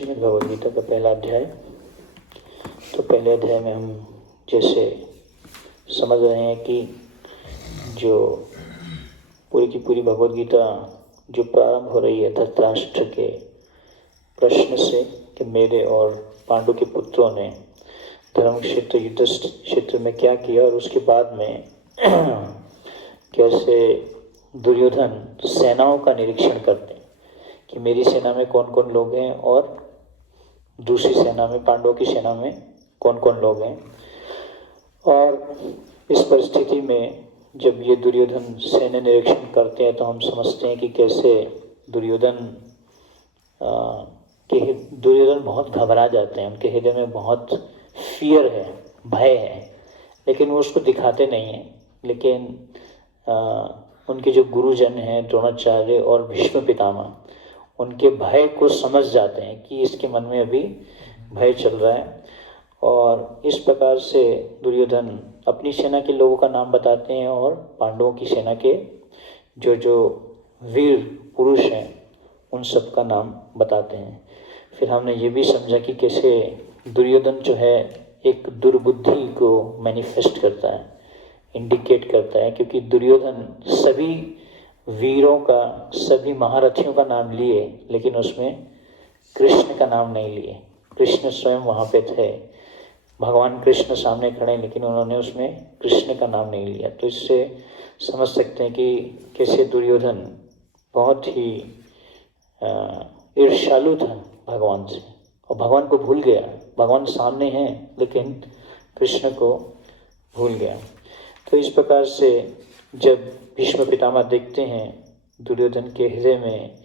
श्रीमद् भगवद गीता का पहला अध्याय। तो पहले अध्याय में हम जैसे समझ रहे हैं कि जो पूरी की पूरी भगवद गीता जो प्रारंभ हो रही है धृतराष्ट्र के प्रश्न से कि मेरे और पांडु के पुत्रों ने धर्म क्षेत्र युद्ध क्षेत्र में क्या किया, और उसके बाद में कैसे दुर्योधन सेनाओं का निरीक्षण करते हैं कि मेरी सेना में कौन कौन लोग हैं और दूसरी सेना में पांडवों की सेना में कौन कौन लोग हैं। और इस परिस्थिति में जब ये दुर्योधन सैन्य निरीक्षण करते हैं तो हम समझते हैं कि कैसे दुर्योधन बहुत घबरा जाते हैं, उनके हृदय में बहुत फियर है, भय है, लेकिन वो उसको दिखाते नहीं हैं। लेकिन उनके जो गुरुजन हैं द्रोणाचार्य और भीष्म पितामह, उनके भय को समझ जाते हैं कि इसके मन में अभी भय चल रहा है। और इस प्रकार से दुर्योधन अपनी सेना के लोगों का नाम बताते हैं और पांडवों की सेना के जो जो वीर पुरुष हैं उन सब का नाम बताते हैं। फिर हमने ये भी समझा कि कैसे दुर्योधन जो है एक दुर्बुद्धि को मैनिफेस्ट करता है, इंडिकेट करता है, क्योंकि दुर्योधन सभी वीरों का, सभी महारथियों का नाम लिए लेकिन उसमें कृष्ण का नाम नहीं लिए। कृष्ण स्वयं वहाँ पे थे, भगवान कृष्ण सामने खड़े, लेकिन उन्होंने उसमें कृष्ण का नाम नहीं लिया। तो इससे समझ सकते हैं कि कैसे दुर्योधन बहुत ही ईर्ष्यालु था भगवान से, और भगवान को भूल गया। भगवान सामने हैं लेकिन कृष्ण को भूल गया। तो इस प्रकार से जब भीष्म पितामह देखते हैं दुर्योधन के हृदय में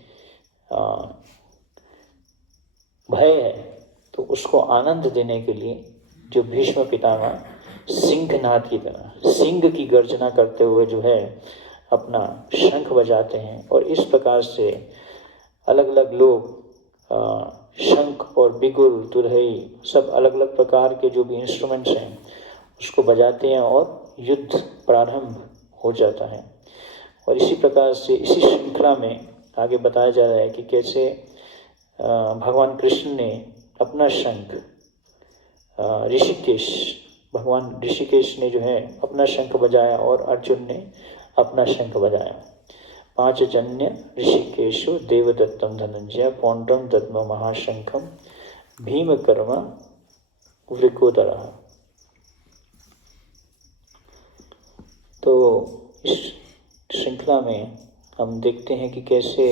भय है, तो उसको आनंद देने के लिए जो भीष्म पितामह सिंहनाद की तरह, सिंह की गर्जना करते हुए जो है अपना शंख बजाते हैं। और इस प्रकार से अलग अलग लोग शंख और बिगुल, तुरही, सब अलग अलग प्रकार के जो भी इंस्ट्रूमेंट्स हैं उसको बजाते हैं और युद्ध प्रारंभ हो जाता है। और इसी प्रकार से इसी श्रृंखला में आगे बताया जा रहा है कि कैसे भगवान कृष्ण ने अपना शंख भगवान ऋषिकेश ने जो है अपना शंख बजाया और अर्जुन ने अपना शंख बजाया। पांचजन्य ऋषिकेशु देवदत्तम धनंजय पौंड्रम दद्म महाशंखम भीम कर्म वृकोदरा। तो इस श्रृंखला में हम देखते हैं कि कैसे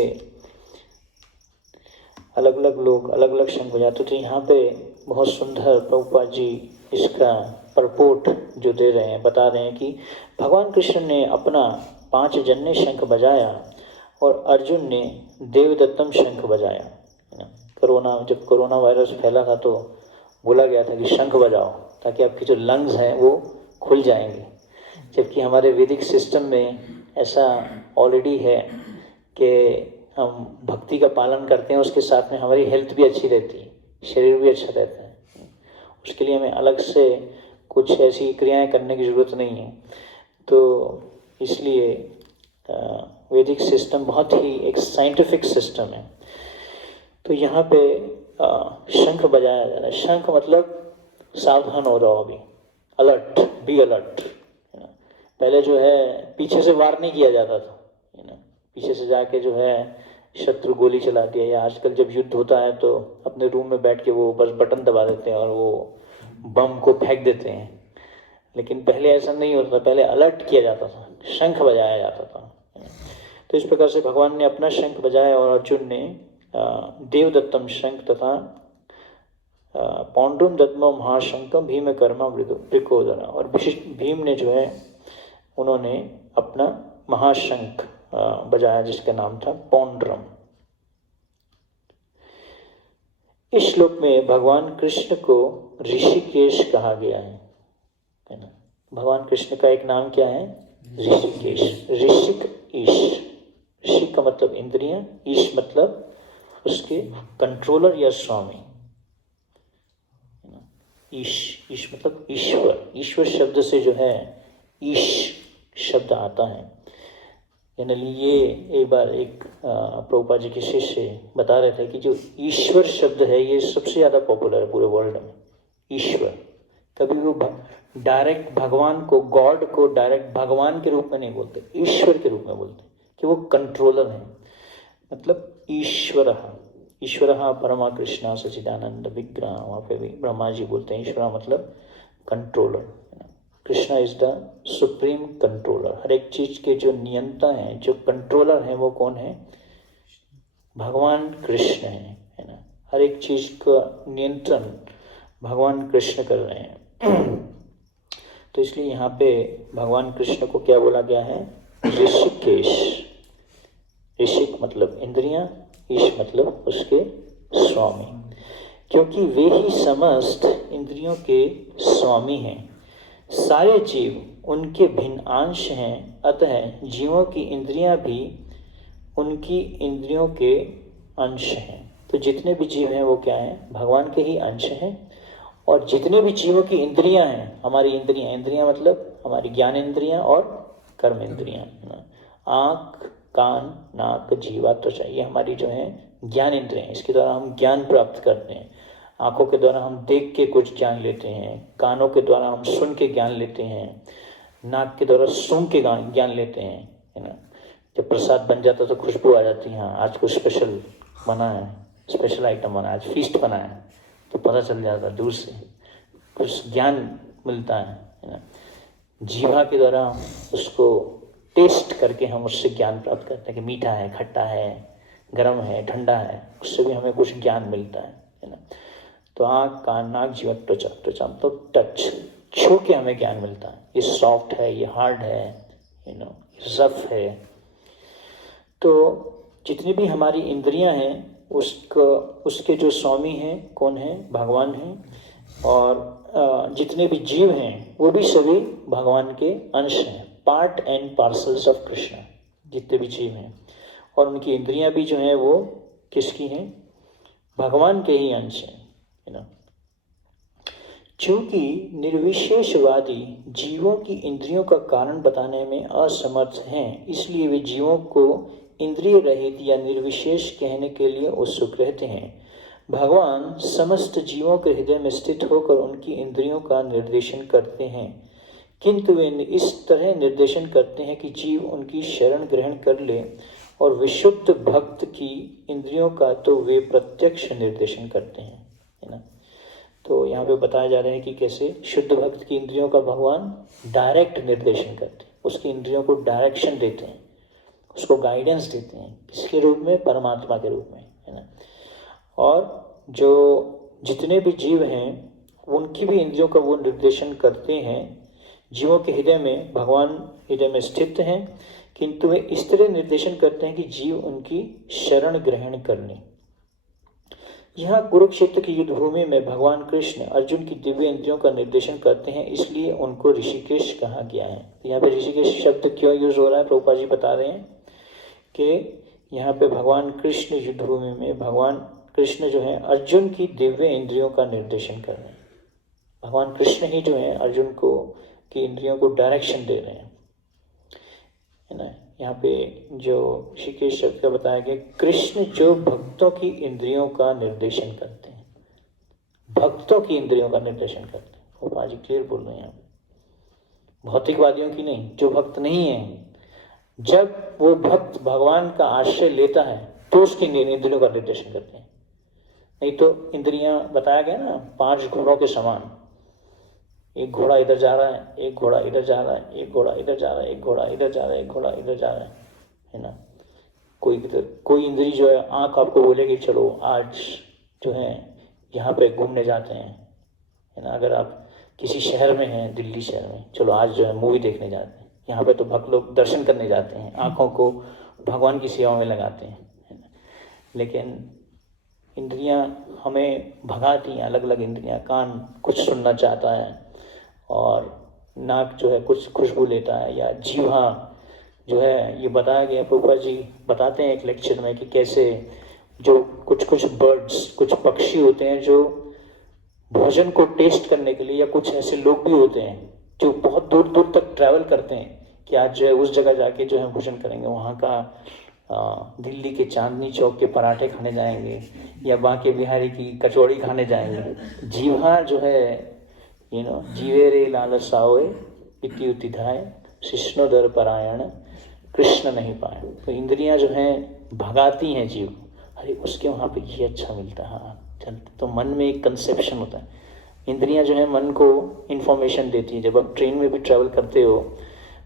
अलग अलग लोग अलग अलग शंख बजाते थे। यहाँ पे बहुत सुंदर प्रभुपाद जी इसका परपोर्ट जो दे रहे हैं, बता रहे हैं कि भगवान कृष्ण ने अपना पांचजन्य शंख बजाया और अर्जुन ने देवदत्तम शंख बजाया। जब कोरोना वायरस फैला था तो बोला गया था कि शंख बजाओ ताकि आपकी जो लंग्स हैं वो खुल जाएंगे, जबकि हमारे वैदिक सिस्टम में ऐसा ऑलरेडी है कि हम भक्ति का पालन करते हैं, उसके साथ में हमारी हेल्थ भी अच्छी रहती है, शरीर भी अच्छा रहता है। उसके लिए हमें अलग से कुछ ऐसी क्रियाएं करने की ज़रूरत नहीं है। तो इसलिए वैदिक सिस्टम बहुत ही एक साइंटिफिक सिस्टम है। तो यहाँ पे शंख बजाया जा रहा है। शंख मतलब सावधान हो जाओ, अभी अलर्ट, बी अलर्ट। पहले जो है पीछे से वार नहीं किया जाता था, पीछे से जाके जो है शत्रु गोली चला दिया, या आजकल जब युद्ध होता है तो अपने रूम में बैठ के वो बस बटन दबा देते हैं और वो बम को फेंक देते हैं। लेकिन पहले ऐसा नहीं होता था, पहले अलर्ट किया जाता था, शंख बजाया जाता था। तो इस प्रकार से भगवान ने अपना शंख बजाया और अर्जुन ने देवदत्तम शंख तथा पौंड्रम दद्म महाशंखम भीम कर्मा वृकोदरा। और भीम ने जो है उन्होंने अपना महाशंख बजाया जिसका नाम था पौंड्रम। इस श्लोक में भगवान कृष्ण को ऋषिकेश कहा गया है ना। भगवान कृष्ण का एक नाम क्या है? ऋषिकेश। ऋषिक ईश, ऋषिक का मतलब इंद्रियां, ईश मतलब उसके कंट्रोलर या स्वामी। ईश मतलब ईश्वर। ईश्वर शब्द से जो है ईश शब्द आता है। जनरली ये एक बार एक प्रभुपाद जी के शिष्य बता रहे थे कि जो ईश्वर शब्द है ये सबसे ज़्यादा पॉपुलर है पूरे वर्ल्ड में। ईश्वर, कभी वो डायरेक्ट भगवान को, गॉड को डायरेक्ट भगवान के रूप में नहीं बोलते, ईश्वर के रूप में बोलते कि वो कंट्रोलर है। मतलब ईश्वरः परमा कृष्ण सच्चिदानंद विग्रह, वहाँ पे भी ब्रह्मा जी बोलते हैं ईश्वर मतलब controller. Krishna is the supreme controller. हर एक चीज के जो नियंता हैं, जो कंट्रोलर हैं, वो कौन है? भगवान कृष्ण है ना। हर एक चीज का नियंत्रण भगवान कृष्ण कर रहे हैं। तो इसलिए यहाँ पे भगवान कृष्ण को क्या बोला गया है? ऋषिकेश। ऋषिक मतलब इंद्रियां, ईश मतलब उसके स्वामी, क्योंकि वे ही समस्त इंद्रियों के स्वामी हैं। सारे जीव उनके भिन्न अंश हैं, अतः जीवों की इंद्रियां भी उनकी इंद्रियों के अंश हैं। तो जितने भी जीव हैं वो क्या हैं? भगवान के ही अंश हैं। और जितने भी जीवों की इंद्रियां हैं, हमारी इंद्रियां मतलब हमारी ज्ञान इंद्रियां और कर्म इंद्रियां, आँख, कान, नाक, जीवा, त्वचा, ये हमारी जो है ज्ञान इंद्रियां। इसके द्वारा हम ज्ञान प्राप्त करते हैं। आँखों के द्वारा हम देख के कुछ ज्ञान लेते हैं, कानों के द्वारा हम सुन के ज्ञान लेते हैं, नाक के द्वारा सूंघ के ज्ञान लेते हैं, है ना। जब प्रसाद बन जाता तो खुशबू आ जाती है, हाँ आज कुछ स्पेशल बना है, स्पेशल आइटम बना है, आज फीस्ट बना है, तो पता चल जाता है, दूर से कुछ ज्ञान मिलता है ना। जीवा के द्वारा उसको टेस्ट करके हम उससे ज्ञान प्राप्त करते हैं कि मीठा है, खट्टा है, गर्म है, ठंडा है, उससे भी हमें कुछ ज्ञान मिलता है ना। तो आँख, कान, नाक, जीवा, त्वचा, त्वचा तो टच, छू के हमें ज्ञान मिलता है। ये सॉफ्ट है, ये हार्ड है, रफ है। तो जितनी भी हमारी इंद्रियां हैं उसके जो स्वामी हैं कौन है? भगवान हैं। और जितने भी जीव हैं वो भी सभी भगवान के अंश हैं, part and parcels of Krishna, जितने भी जीव हैं। और उनकी इंद्रियां भी जो हैं वो किसकी हैं? भगवान के ही अंश हैं, है ना। चूंकि निर्विशेषवादी जीवों की इंद्रियों का कारण बताने में असमर्थ हैं, इसलिए वे जीवों को इंद्रिय रहित या निर्विशेष कहने के लिए उत्सुक रहते हैं। भगवान समस्त जीवों के हृदय में स्थित होकर उनकी इंद्रियों का निर्देशन करते हैं, किंतु वे इस तरह निर्देशन करते हैं कि जीव उनकी शरण ग्रहण कर ले, और विशुद्ध भक्त की इंद्रियों का तो वे प्रत्यक्ष निर्देशन करते हैं, है ना। तो यहाँ पे बताया जा रहा है कि कैसे शुद्ध भक्त की इंद्रियों का भगवान डायरेक्ट निर्देशन करते हैं, उसकी इंद्रियों को डायरेक्शन देते हैं, उसको गाइडेंस देते हैं। किसके रूप में? परमात्मा के रूप में, है ना। और जो जितने भी जीव हैं उनकी भी इंद्रियों का वो निर्देशन करते हैं। जीवों के हृदय में भगवान हृदय में स्थित हैं, किंतु वे इस तरह निर्देशन करते हैं कि जीव उनकी शरण ग्रहण कर लें। यहाँ कुरुक्षेत्र की युद्ध भूमि में भगवान कृष्ण अर्जुन की दिव्य इंद्रियों का निर्देशन करते हैं, इसलिए उनको ऋषिकेश कहा गया है। यहाँ पे ऋषिकेश शब्द क्यों यूज हो रहा है? प्रभुपाद जी बता रहे हैं कि यहाँ पे भगवान कृष्ण युद्ध भूमि में भगवान कृष्ण जो है अर्जुन की दिव्य इंद्रियों का निर्देशन कर रहे हैं। भगवान कृष्ण ही जो है अर्जुन को की इंद्रियों को डायरेक्शन दे रहे हैं, है ना। यहाँ पे जो ऋषिकेश शब्द का बताया गया, कृष्ण जो भक्तों की इंद्रियों का निर्देशन करते हैं, भक्तों की इंद्रियों का निर्देशन करते हैं। वो आज क्लियर बोल रहे हैं यहाँ पे, भौतिकवादियों की नहीं, जो भक्त नहीं है। जब वो भक्त भगवान का आश्रय लेता है तो उसकी इंद्रियों का निर्देशन करते हैं। नहीं तो इंद्रियां बताया गया ना 5 घोड़ों के समान, एक घोड़ा इधर जा रहा है, एक घोड़ा इधर जा रहा है, एक घोड़ा इधर जा रहा है, एक घोड़ा इधर जा रहा है, एक घोड़ा इधर जा रहा है ना। कोई इंद्री जो है आँख आपको बोलेगी चलो आज जो है यहाँ पे घूमने जाते हैं, है ना। अगर आप किसी शहर में हैं, दिल्ली शहर में, चलो आज जो है मूवी देखने जाते हैं। यहाँ पे तो भक्त लोग दर्शन करने जाते हैं, आँखों को भगवान की सेवा में लगाते हैं, है ना। लेकिन इंद्रियां हमें भगाती हैं, अलग अलग इंद्रियां। कान कुछ सुनना चाहता है और नाक जो है कुछ खुशबू लेता है, या जीवा जो है, ये बताया गया, प्रभुपाद जी बताते हैं एक लेक्चर में कि कैसे जो कुछ बर्ड्स, कुछ पक्षी होते हैं जो भोजन को टेस्ट करने के लिए, या कुछ ऐसे लोग भी होते हैं जो बहुत दूर दूर तक ट्रैवल करते हैं कि आज जो है उस जगह जाके जो है भोजन करेंगे, वहाँ का दिल्ली के चांदनी चौक के पराठे खाने जाएंगे या बांके बिहारी की कचौड़ी खाने जाएंगे। जीवा जो है जीवे रे लालसाओए इति उति धाय शिष्णोदर परायण कृष्ण नहीं पाए। तो इंद्रियां जो हैं भगाती हैं जीव, अरे उसके वहाँ पे ये अच्छा मिलता है, हाँ चलते। तो मन में एक कंसेप्शन होता है। इंद्रियां जो है मन को इन्फॉर्मेशन देती है। जब आप ट्रेन में भी ट्रैवल करते हो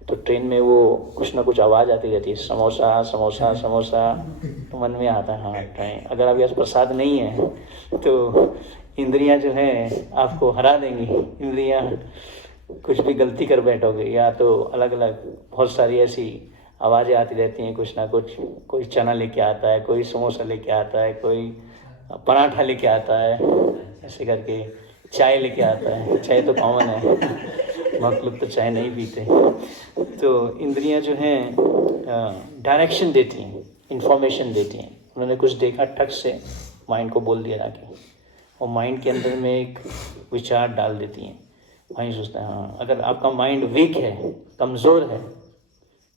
तो ट्रेन में वो कुछ ना कुछ आवाज़ आती रहती है, समोसा समोसा समोसा, तो मन में आता है हाँ ट्रेन। अगर आपके पास प्रसाद नहीं है तो इंद्रियां जो हैं आपको हरा देंगी। इंद्रियां कुछ भी गलती कर बैठोगे, या तो अलग अलग बहुत सारी ऐसी आवाज़ें आती रहती हैं, कुछ ना कुछ, कोई चना लेके आता है, कोई समोसा लेके आता है, कोई पराठा लेके आता है, ऐसे करके चाय लेके आता है। चाय तो कॉमन है, बहुत लोग तो चाय नहीं पीते। तो इंद्रियां जो हैं डायरेक्शन देती हैं, इंफॉर्मेशन देती हैं। उन्होंने कुछ देखा, ठग से माइंड को बोल दिया जाके, और माइंड के अंदर में एक विचार डाल देती हैं। माइंड सोचता है हाँ, अगर आपका माइंड वीक है, कमज़ोर है,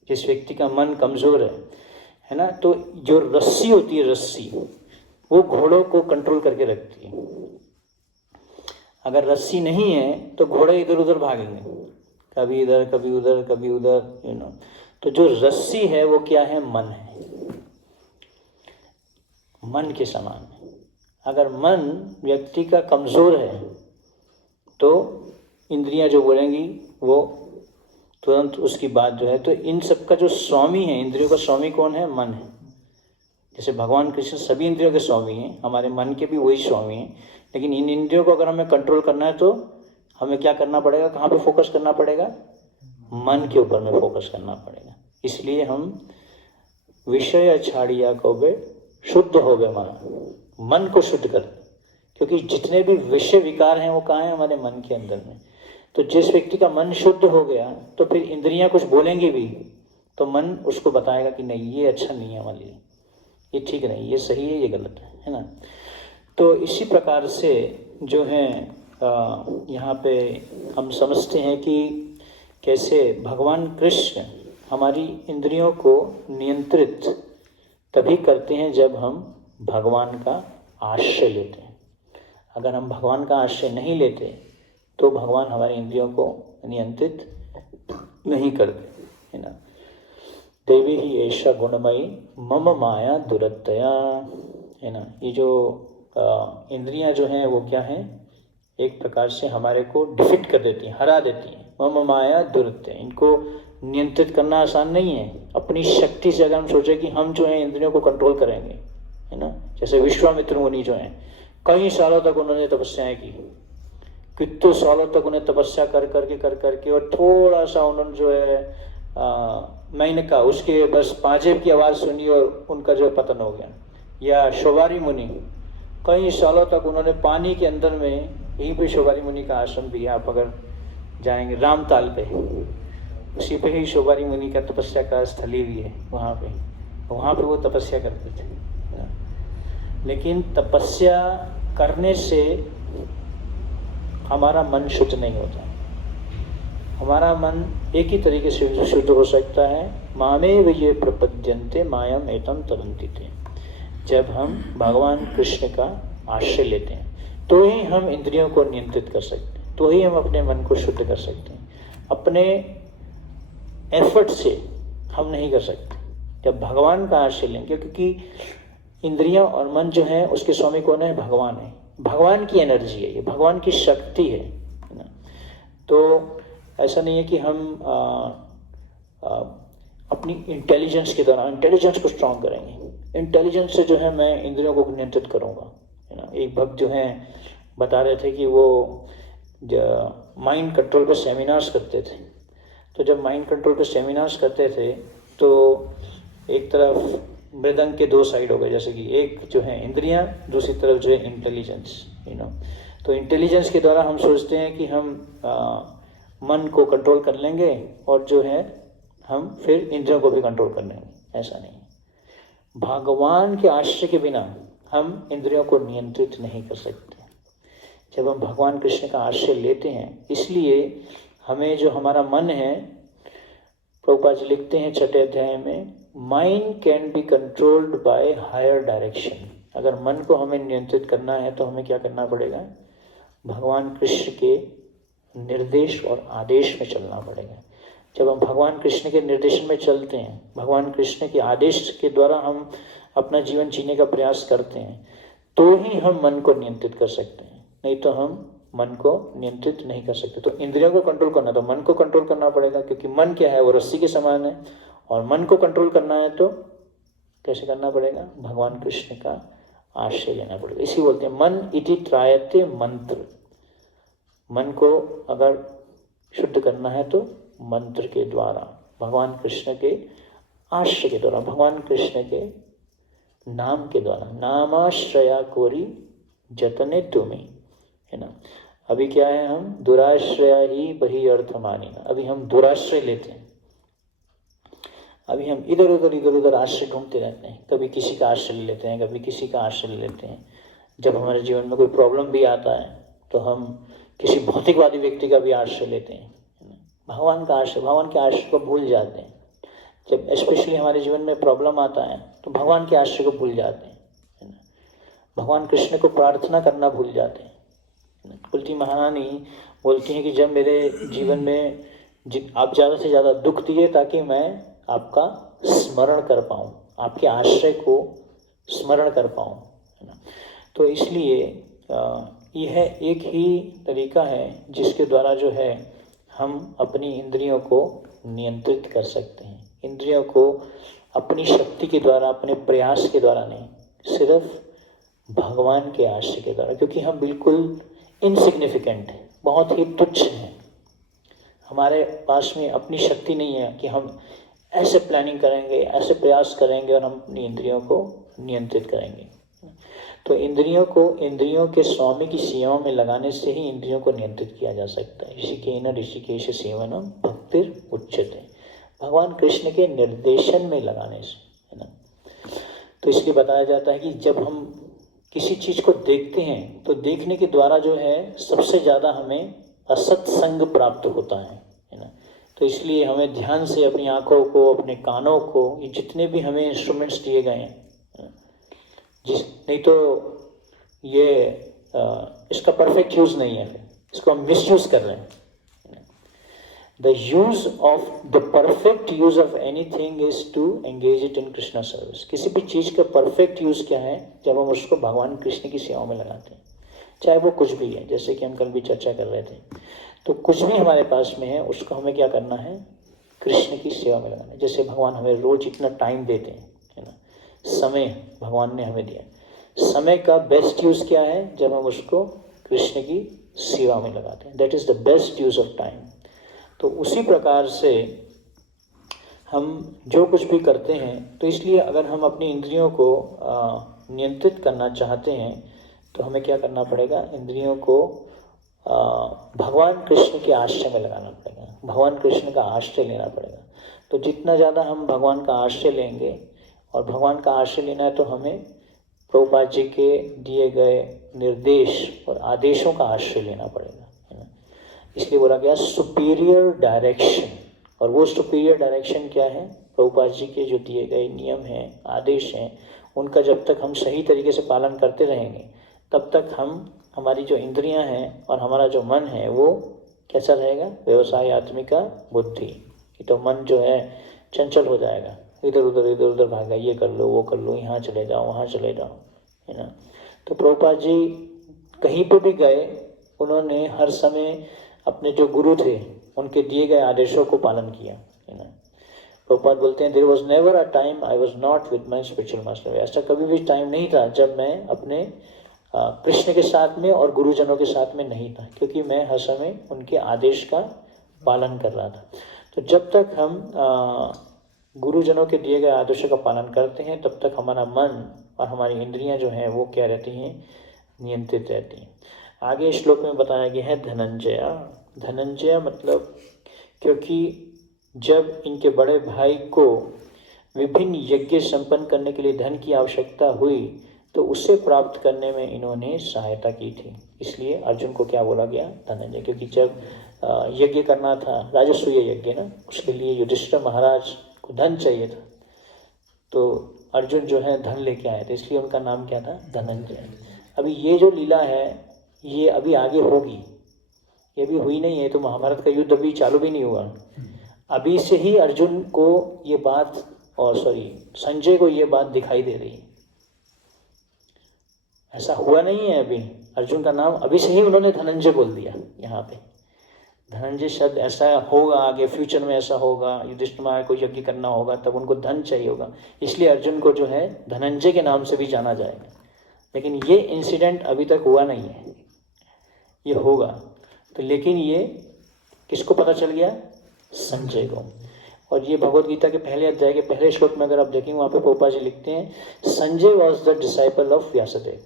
जिस व्यक्ति का मन कमज़ोर है ना, तो जो रस्सी होती है, रस्सी वो घोड़ों को कंट्रोल करके रखती है। अगर रस्सी नहीं है तो घोड़े इधर उधर भागेंगे, कभी इधर कभी उधर कभी उधर, तो जो रस्सी है वो क्या है? मन है, मन के समान है। अगर मन व्यक्ति का कमज़ोर है तो इंद्रियां जो बोलेंगी वो तुरंत उसकी बात जो है। तो इन सब का जो स्वामी है, इंद्रियों का स्वामी कौन है? मन है। जैसे भगवान कृष्ण सभी इंद्रियों के स्वामी हैं, हमारे मन के भी वही स्वामी हैं। लेकिन इन इंद्रियों को अगर हमें कंट्रोल करना है तो हमें क्या करना पड़ेगा? कहाँ पे फोकस करना पड़ेगा? मन के ऊपर में फोकस करना पड़ेगा। इसलिए हम विषय छाड़िया कौवे शुद्ध हो गए, मन को शुद्ध कर, क्योंकि जितने भी विषय विकार हैं वो कहाँ हैं? हमारे मन के अंदर में। तो जिस व्यक्ति का मन शुद्ध हो गया तो फिर इंद्रियां कुछ बोलेंगी भी तो मन उसको बताएगा कि नहीं ये अच्छा नहीं है हमारे लिए, ये ठीक नहीं, ये सही है, ये गलत है ना। तो इसी प्रकार से जो है यहाँ पे हम समझते हैं कि कैसे भगवान कृष्ण हमारी इंद्रियों को नियंत्रित तभी करते हैं जब हम भगवान का आश्रय लेते हैं। अगर हम भगवान का आश्रय नहीं लेते तो भगवान हमारी इंद्रियों को नियंत्रित नहीं करते, है ना। देवी ही ऐसा गुणमयी मम माया दुरतया, है ना। ये जो इंद्रियां जो हैं वो क्या हैं? एक प्रकार से हमारे को डिफीट कर देती हैं, हरा देती हैं। मम माया दुरतया, इनको नियंत्रित करना आसान नहीं है। अपनी शक्ति से अगर हम सोचें कि हम जो है इंद्रियों को कंट्रोल करेंगे, है ना। जैसे विश्वामित्र मुनि जो हैं, कई सालों तक उन्होंने तपस्याएं की, कितने सालों तक उन्हें तपस्या कर करके और थोड़ा सा उन्होंने जो है मेनका उसके बस पाजेब की आवाज़ सुनी और उनका जो पतन हो गया। या शोभारी मुनि, कई सालों तक उन्होंने पानी के अंदर में, यहीं पे शोभारी मुनि का आश्रम भी है, आप अगर जाएंगे रामताल पे, उसी पे ही शोभारी मुनि का तपस्या का स्थली भी है। वहाँ पे वो तपस्या करते थे। लेकिन तपस्या करने से हमारा मन शुद्ध नहीं होता। हमारा मन एक ही तरीके से शुद्ध हो सकता है, मामेव ये प्रपद्यन्ते मायाम एतम तरन्ति ते, जब हम भगवान कृष्ण का आश्रय लेते हैं तो ही हम इंद्रियों को नियंत्रित कर सकते हैं, तो ही हम अपने मन को शुद्ध कर सकते हैं। अपने एफर्ट से हम नहीं कर सकते। जब भगवान का आश्रय लेंगे, क्योंकि इंद्रियां और मन जो है उसके स्वामी कौन है? भगवान है। भगवान की एनर्जी है, ये भगवान की शक्ति है ना। तो ऐसा नहीं है कि हम अपनी इंटेलिजेंस के द्वारा इंटेलिजेंस को स्ट्रॉन्ग करेंगे। इंटेलिजेंस से जो है मैं इंद्रियों को नियंत्रित करूँगा, है ना। एक भक्त जो है बता रहे थे कि वो माइंड कंट्रोल पे सेमिनार्स करते थे। तो जब माइंड कंट्रोल पे सेमिनार्स करते थे तो एक तरफ मृदंग के दो साइड हो गए, जैसे कि एक जो है इंद्रियां, दूसरी तरफ जो है इंटेलिजेंस, तो इंटेलिजेंस के द्वारा हम सोचते हैं कि हम मन को कंट्रोल कर लेंगे और जो है हम फिर इंद्रियों को भी कंट्रोल कर लेंगे। ऐसा नहीं, भगवान के आश्रय के बिना हम इंद्रियों को नियंत्रित नहीं कर सकते। जब हम भगवान कृष्ण का आश्रय लेते हैं, इसलिए हमें जो हमारा मन है प्रभुपाद जी लिखते हैं 6ठे अध्याय में, mind can be controlled by higher direction. अगर मन को हमें नियंत्रित करना है तो हमें क्या करना पड़ेगा? भगवान कृष्ण के निर्देश और आदेश में चलना पड़ेगा। जब हम भगवान कृष्ण के निर्देशन में चलते हैं, भगवान कृष्ण के आदेश के द्वारा हम अपना जीवन जीने का प्रयास करते हैं, तो ही हम मन को नियंत्रित कर सकते हैं, नहीं तो हम मन को नियंत्रित नहीं कर सकते। तो इंद्रियों को कंट्रोल करना, तो मन को कंट्रोल करना पड़ेगा, क्योंकि मन क्या है, वो रस्सी के समान है, और मन को कंट्रोल करना है तो कैसे करना पड़ेगा? भगवान कृष्ण का आश्रय लेना पड़ेगा। इसी बोलते हैं मन इति त्रायते मंत्र। मन को अगर शुद्ध करना है तो मंत्र के द्वारा, भगवान कृष्ण के आश्रय के द्वारा, भगवान कृष्ण के नाम के द्वारा। नामाश्रया कोरी जतने तुम्हें, है ना। अभी क्या है, हम दुराश्रया ही बही अर्थ मानिना। अभी हम दुराश्रय लेते हैं, अभी हम इधर उधर आश्रय ढूंढते रहते हैं। कभी किसी का आश्रय ले लेते हैं, कभी किसी का आश्रय ले लेते हैं। जब हमारे जीवन में कोई प्रॉब्लम भी आता है तो हम किसी भौतिकवादी व्यक्ति का भी आश्रय लेते हैं। भगवान का आश्रय, भगवान के आश्रय को भूल जाते हैं। जब स्पेशली हमारे जीवन में प्रॉब्लम आता है तो भगवान के आश्रय को भूल जाते हैं, है ना। भगवान कृष्ण को प्रार्थना करना भूल जाते हैं। कुलती महारानी बोलती हैं कि जब मेरे जीवन में आप ज़्यादा से ज़्यादा दुख दिए ताकि मैं आपका स्मरण कर पाऊँ, आपके आश्रय को स्मरण कर पाऊँ, है ना। तो इसलिए यह एक ही तरीका है जिसके द्वारा जो है हम अपनी इंद्रियों को नियंत्रित कर सकते हैं। इंद्रियों को अपनी शक्ति के द्वारा, अपने प्रयास के द्वारा नहीं, सिर्फ भगवान के आश्रय के द्वारा, क्योंकि हम बिल्कुल इनसिग्निफिकेंट हैं, बहुत ही तुच्छ हैं। हमारे पास में अपनी शक्ति नहीं है कि हम ऐसे प्लानिंग करेंगे, ऐसे प्रयास करेंगे और हम अपनी इंद्रियों को नियंत्रित करेंगे। तो इंद्रियों को इंद्रियों के स्वामी की सेवा में लगाने से ही इंद्रियों को नियंत्रित किया जा सकता है। ऋषिकेन ऋषिकेश सेवनम भक्तिर उच्यते, भगवान कृष्ण के निर्देशन में लगाने से, है ना। तो इसलिए बताया जाता है कि जब हम किसी चीज़ को देखते हैं तो देखने के द्वारा जो है सबसे ज़्यादा हमें असत्संग प्राप्त होता है ना। तो इसलिए हमें ध्यान से अपनी आँखों को, अपने कानों को, ये जितने भी हमें इंस्ट्रूमेंट्स दिए गए हैं, नहीं तो ये इसका परफेक्ट यूज़ नहीं है, इसको हम मिसयूज़ कर रहे हैं। The use of the perfect use of anything is to engage it in Krishna service. किसी भी चीज़ का परफेक्ट यूज़ क्या है? जब हम उसको भगवान कृष्ण की सेवा में लगाते हैं, चाहे वो कुछ भी है। जैसे कि हम कल भी चर्चा कर रहे थे, तो कुछ भी हमारे पास में है उसको हमें क्या करना है? कृष्ण की सेवा में लगाना है। जैसे भगवान हमें रोज इतना टाइम देते हैं, है ना, समय भगवान ने हमें दिया। समय का बेस्ट यूज़ क्या है? जब हम उसको कृष्ण की सेवा में लगाते हैं, that is the best use of time. तो उसी प्रकार से हम जो कुछ भी करते हैं, तो इसलिए अगर हम अपनी इंद्रियों को नियंत्रित करना चाहते हैं तो हमें क्या करना पड़ेगा? इंद्रियों को भगवान कृष्ण के आश्रय में लगाना पड़ेगा, भगवान कृष्ण का आश्रय लेना पड़ेगा। तो जितना ज़्यादा हम भगवान का आश्रय लेंगे, और भगवान का आश्रय लेना है तो हमें प्रभुपाद जी के दिए गए निर्देश और आदेशों का आश्रय लेना पड़ेगा, है ना। इसलिए बोला गया सुपीरियर डायरेक्शन। और वो सुपीरियर डायरेक्शन क्या है? प्रभुपाद जी के जो दिए गए नियम हैं, आदेश हैं, उनका जब तक हम सही तरीके से पालन करते रहेंगे तब तक हमारी जो इंद्रियां हैं और हमारा जो मन है वो कैसा रहेगा? व्यवसाय आत्मिका बुद्धि। तो मन जो है चंचल हो जाएगा, इधर उधर भागा, ये कर लो, वो कर लो, यहाँ चले जाओ, वहाँ चले जाओ, है ना। तो प्रभुपाद जी कहीं पे भी गए, उन्होंने हर समय अपने जो गुरु थे उनके दिए गए आदेशों को पालन किया, है ना। प्रभुपाद बोलते हैं, there was never a time I was not with my spiritual master. ऐसा कभी भी टाइम नहीं था जब मैं अपने कृष्ण के साथ में और गुरुजनों के साथ में नहीं था, क्योंकि मैं हर समय उनके आदेश का पालन कर रहा था। तो जब तक हम गुरुजनों के दिए गए आदेशों का पालन करते हैं तब तक हमारा मन और हमारी इंद्रियां जो हैं वो क्या रहती हैं? नियंत्रित रहती हैं। आगे श्लोक में बताया गया है धनंजय। धनंजय मतलब, क्योंकि जब इनके बड़े भाई को विभिन्न यज्ञ संपन्न करने के लिए धन की आवश्यकता हुई तो उससे प्राप्त करने में इन्होंने सहायता की थी। इसलिए अर्जुन को क्या बोला गया? धनंजय। क्योंकि जब यज्ञ करना था, राजसूय यज्ञ ना, उसके लिए युधिष्ठिर महाराज को धन चाहिए था, तो अर्जुन जो है धन लेके आए थे, इसलिए उनका नाम क्या था? धनंजय। अभी ये जो लीला है ये अभी आगे होगी, ये भी हुई नहीं है, तो महाभारत का युद्ध अभी चालू भी नहीं हुआ। अभी से ही अर्जुन को ये बात, और संजय को ये बात दिखाई दे रही है। ऐसा हुआ नहीं है अभी। अर्जुन का नाम अभी से ही उन्होंने धनंजय बोल दिया यहाँ पे। धनंजय शब्द ऐसा होगा आगे, फ्यूचर में ऐसा होगा, युधिष्ठिर महाराज को यज्ञ करना होगा, तब उनको धन चाहिए होगा, इसलिए अर्जुन को जो है धनंजय के नाम से भी जाना जाएगा। लेकिन ये इंसिडेंट अभी तक हुआ नहीं है, ये होगा। तो लेकिन ये किसको पता चल गया? संजय को। और ये भगवद गीता के पहले अध्याय के पहले श्लोक में अगर आप देखेंगे, वहाँ पे पोपा जी लिखते हैं, Sanjay was the disciple of Vyasadeva.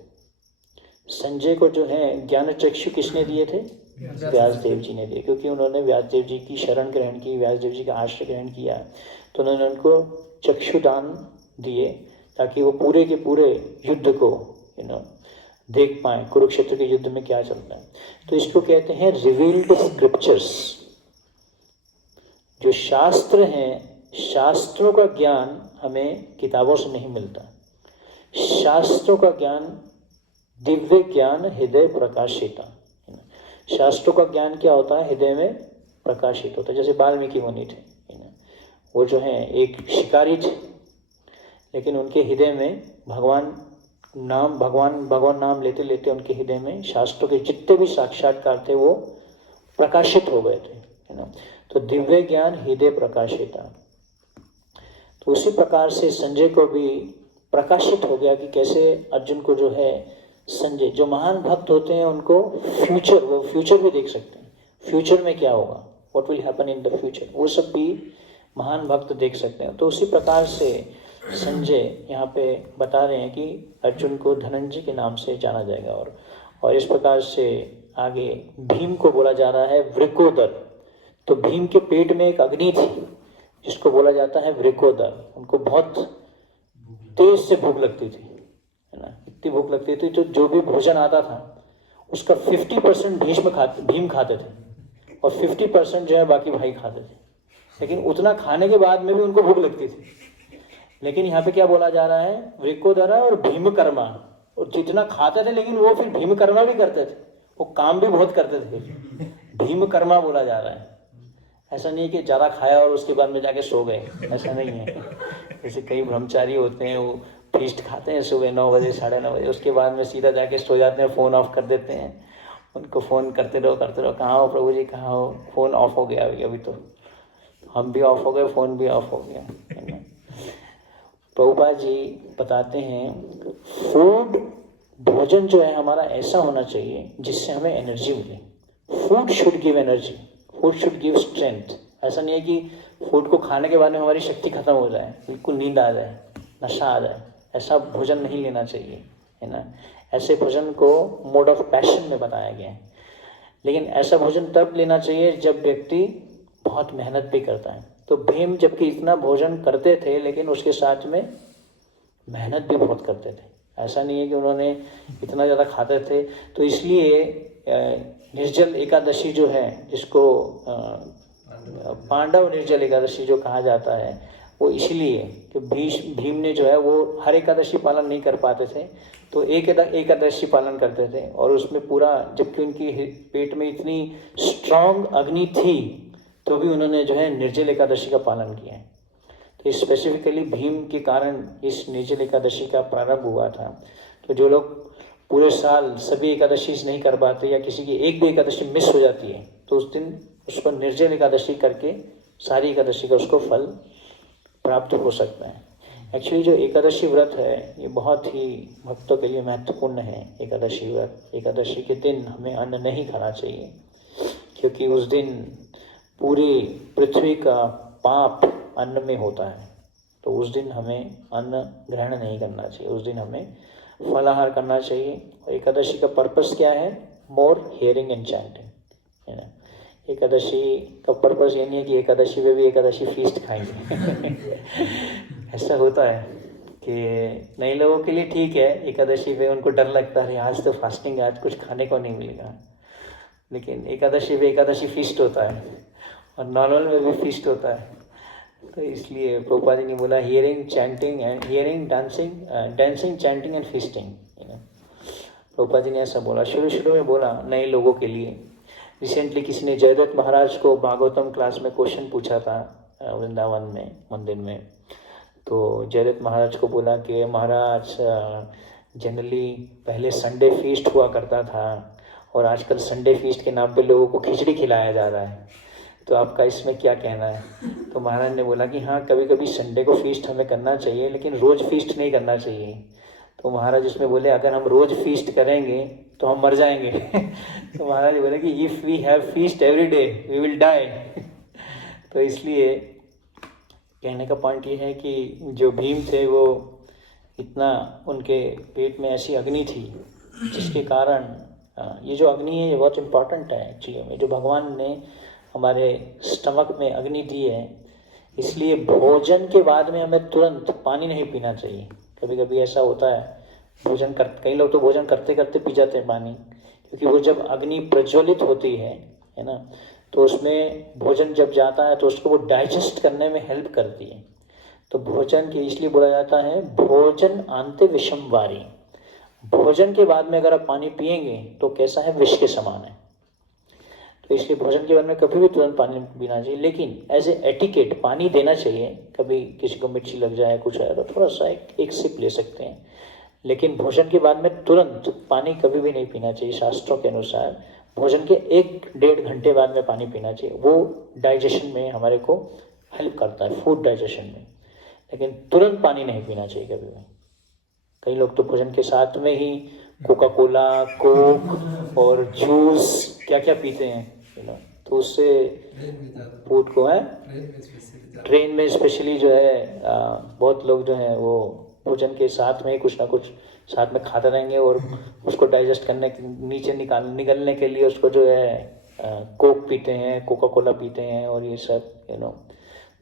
Sanjay को जो है ज्ञान चक्षु किसने दिए थे? व्यासदेव जी ने दिए, क्योंकि उन्होंने व्यासदेव जी की शरण ग्रहण की, व्यासदेव जी का आश्रय ग्रहण किया, तो उन्होंने उनको चक्षुदान दिए ताकि वो पूरे के पूरे युद्ध को देख पाए, कुरुक्षेत्र के युद्ध में क्या चलता है। तो इसको कहते हैं रिवील्ड स्क्रिप्चर्स। जो शास्त्र हैं, शास्त्रों का ज्ञान हमें किताबों से नहीं मिलता। शास्त्रों का ज्ञान, दिव्य ज्ञान हृदय प्रकाशिता। शास्त्रों का ज्ञान क्या होता है? हृदय में प्रकाशित होता है। जैसे वाल्मीकि मुनि थे, वो जो है एक शिकारी थे, लेकिन उनके हृदय में भगवान नाम लेते लेते उनके हृदय में शास्त्रों के जितने भी साक्षात्कार थे वो प्रकाशित हो गए थे, है ना। तो दिव्य ज्ञान हृदय प्रकाशिता। तो उसी प्रकार से संजय को भी प्रकाशित हो गया कि कैसे अर्जुन को जो है संजय, जो महान भक्त होते हैं उनको वो फ्यूचर भी देख सकते हैं, फ्यूचर में क्या होगा, what will happen in the future, वो सब भी महान भक्त देख सकते हैं। तो उसी प्रकार से संजय यहाँ पे बता रहे हैं कि अर्जुन को धनंजय के नाम से जाना जाएगा। और इस प्रकार से आगे भीम को बोला जा रहा है वृकोदर। तो भीम के पेट में एक अग्नि थी जिसको बोला जाता है वृकोदर। उनको बहुत तेज से भूख लगती थी, है ना, इतनी भूख लगती थी, तो जो भी भोजन आता था उसका 50% भीम खाते थे और 50% जो है बाकी भाई खाते थे। लेकिन उतना खाने के बाद में भी उनको भूख लगती थी। लेकिन यहाँ पे क्या बोला जा रहा है? वृकोदरा और भीमकर्मा। और जितना खाते थे लेकिन वो फिर भीमकर्मा भी करते थे, वो काम भी बहुत करते थे। भीमकर्मा बोला जा रहा है। ऐसा नहीं है कि ज़्यादा खाया और उसके बाद में जाके सो गए, ऐसा नहीं है। जैसे कई ब्रह्मचारी होते हैं, वो फीस्ट खाते हैं सुबह 9 बजे 9:30 बजे, उसके बाद में सीधा जाके सो जाते हैं, फ़ोन ऑफ कर देते हैं। उनको फ़ोन करते रहो, कहाँ हो प्रभु जी, कहाँ हो? फ़ोन ऑफ हो गया अभी तो हम भी ऑफ हो गए, फ़ोन भी ऑफ हो गया, है ना। प्रभुपाद जी बताते हैं फूड, भोजन जो है हमारा ऐसा होना चाहिए जिससे हमें एनर्जी मिले। Food should give energy, food should give strength. ऐसा नहीं है कि फूड को खाने के बाद में हमारी शक्ति खत्म हो जाए, बिल्कुल नींद आ जाए, नशा आ जाए। ऐसा भोजन नहीं लेना चाहिए, है ना। ऐसे भोजन को मोड ऑफ पैशन में बताया गया है। लेकिन ऐसा भोजन तब लेना चाहिए जब व्यक्ति बहुत मेहनत भी करता है। तो भीम जबकि इतना भोजन करते थे लेकिन उसके साथ में मेहनत भी बहुत करते थे। ऐसा नहीं है कि उन्होंने इतना ज़्यादा खाते थे। तो इसलिए निर्जल एकादशी जो है, जिसको पांडव निर्जल एकादशी जो कहा जाता है, वो इसलिए कि भीम ने जो है वो हर एकादशी पालन नहीं कर पाते थे, तो एक एकादशी पालन करते थे। और उसमें पूरा, जबकि उनकी पेट में इतनी स्ट्रांग अग्नि थी तो भी उन्होंने जो है निर्जल एकादशी का पालन किया है। तो स्पेसिफिकली भीम के कारण इस निर्जल एकादशी का प्रारंभ हुआ था। तो जो लोग पूरे साल सभी एकादशी नहीं कर पाते या किसी की एक भी एकादशी मिस हो जाती है, तो उस दिन उसको निर्जल एकादशी करके सारी एकादशी का उसको फल प्राप्त हो सकता है। एक्चुअली जो एकादशी व्रत है ये बहुत ही भक्तों के लिए महत्वपूर्ण है। एकादशी व्रत, एकादशी के दिन हमें अन्न नहीं खाना चाहिए, क्योंकि उस दिन पूरी पृथ्वी का पाप अन्न में होता है। तो उस दिन हमें अन्न ग्रहण नहीं करना चाहिए, उस दिन हमें फलाहार करना चाहिए। और एकादशी का पर्पस क्या है? मोर हियरिंग एंड चैंटिंग, है ना। एकादशी का पर्पस ये नहीं है कि एकादशी पे भी एकादशी फीस्ट खाएंगे। ऐसा होता है कि नए लोगों के लिए ठीक है, एकादशी पे उनको डर लगता है आज तो फास्टिंग है, आज कुछ खाने को नहीं मिलेगा, लेकिन एकादशी पे एकादशी फीस्ट होता है और नॉर्मल में भी फीस्ट होता है। तो इसलिए प्रभुपाद जी ने बोला hearing chanting and hearing dancing chanting and feasting. Prabhupada ji ने ऐसा बोला, शुरू में बोला नए लोगों के लिए। रिसेंटली किसी ने जयदत्त महाराज को भागवतम क्लास में क्वेश्चन पूछा था वृंदावन में मंदिर में। तो जयदत्त महाराज को बोला कि महाराज जनरली पहले संडे फीस्ट हुआ करता था और आजकल संडे फीस्ट के नाम पे लोगों को खिचड़ी खिलाया जा रहा है, तो आपका इसमें क्या कहना है? तो महाराज ने बोला कि हाँ, कभी कभी संडे को फीस्ट हमें करना चाहिए, लेकिन रोज़ फीस्ट नहीं करना चाहिए। तो महाराज उसमें बोले अगर हम रोज़ फीस्ट करेंगे तो हम मर जाएंगे। तो महाराज बोले कि if we have feast every day we will die. तो इसलिए कहने का पॉइंट ये है कि जो भीम थे वो इतना, उनके पेट में ऐसी अग्नि थी जिसके कारण ये जो अग्नि है ये बहुत इम्पॉर्टेंट है एक्चुअली में। जो भगवान ने हमारे स्टमक में अग्नि दी है, इसलिए भोजन के बाद में हमें तुरंत पानी नहीं पीना चाहिए। कभी कभी ऐसा होता है कई लोग तो भोजन करते करते पी जाते हैं पानी, क्योंकि वो जब अग्नि प्रज्वलित होती है ना, तो उसमें भोजन जब जाता है तो उसको वो डाइजेस्ट करने में हेल्प करती है। तो भोजन के इसलिए बोला जाता है भोजन आंते विषम वारी। भोजन के बाद में अगर आप पानी पिएंगे तो कैसा है, विष के समान है। तो इसलिए भोजन के बाद में कभी भी तुरंत पानी पीना चाहिए, लेकिन एज ए एटिकेट पानी देना चाहिए। कभी किसी को मिर्ची लग जाए कुछ है तो थोड़ा सा एक सिप ले सकते हैं, लेकिन भोजन के बाद में तुरंत पानी कभी भी नहीं पीना चाहिए। शास्त्रों के अनुसार भोजन के 1-1.5 घंटे बाद में पानी पीना चाहिए, वो डाइजेशन में हमारे को हेल्प करता है, फूड डाइजेशन में। लेकिन तुरंत पानी नहीं पीना चाहिए कभी भी। कई लोग तो भोजन के साथ में ही कोका कोला, कोक और जूस क्या क्या पीते हैं, तो उससे फूड को है ट्रेन में स्पेशली जो है बहुत लोग जो हैं वो भोजन के साथ में कुछ ना कुछ साथ में खाते रहेंगे और उसको डाइजेस्ट करने नीचे निकलने के लिए उसको जो है कोक पीते हैं, कोका कोला पीते हैं और ये सब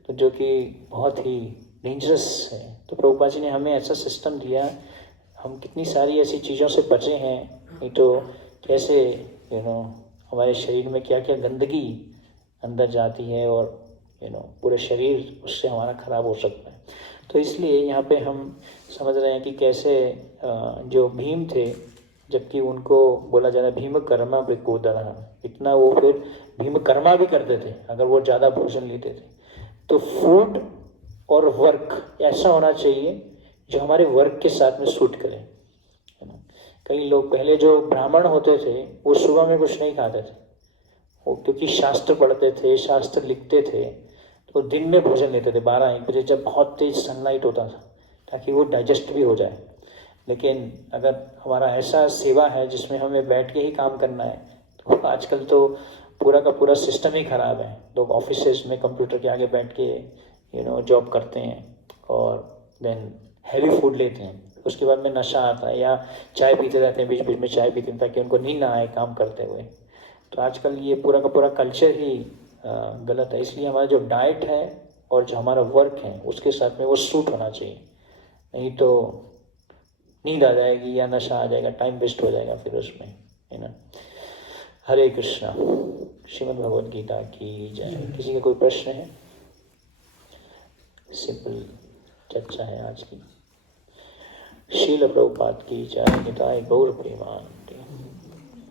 तो जो कि बहुत ही डेंजरस है। तो प्रभुपाद जी ने हमें ऐसा सिस्टम दिया, हम कितनी सारी ऐसी चीज़ों से बचे हैं। नहीं तो कैसे हमारे शरीर में क्या क्या गंदगी अंदर जाती है और पूरे शरीर उससे हमारा खराब हो सकता है। तो इसलिए यहाँ पे हम समझ रहे हैं कि कैसे जो भीम थे, जबकि उनको बोला जा रहा है भीम कर्मा विकोदरा, इतना वो फिर भीम कर्मा भी करते थे अगर वो ज़्यादा भोजन लेते थे। तो फूड और वर्क ऐसा होना चाहिए जो हमारे वर्क के साथ में सूट करे। कई लोग पहले जो ब्राह्मण होते थे वो सुबह में कुछ नहीं खाते थे, वो क्योंकि शास्त्र पढ़ते थे, शास्त्र लिखते थे, तो दिन में भोजन लेते थे 12-1 बजे जब बहुत तेज सनलाइट होता था, ताकि वो डाइजेस्ट भी हो जाए। लेकिन अगर हमारा ऐसा सेवा है जिसमें हमें बैठ के ही काम करना है, तो आजकल तो पूरा का पूरा सिस्टम ही ख़राब है। लोग ऑफिसेज में कंप्यूटर के आगे बैठ के जॉब करते हैं और देन हैवी फूड लेते हैं, उसके बाद में नशा आता है, या चाय पीते रहते हैं, बीच बीच में चाय पीते हैं ताकि उनको नींद ना आए काम करते हुए। तो आजकल ये पूरा का पूरा कल्चर ही गलत है। इसलिए हमारा जो डाइट है और जो हमारा वर्क है उसके साथ में वो सूट होना चाहिए, नहीं तो नींद आ जाएगी या नशा आ जाएगा, टाइम वेस्ट हो जाएगा फिर उसमें, है ना। हरे कृष्णा। श्रीमद् भगवद गीता की जय। किसी का कोई प्रश्न है? सिंपल चर्चा है आज की। शील प्रभुपाद की जय। निताय गौर प्रेमान।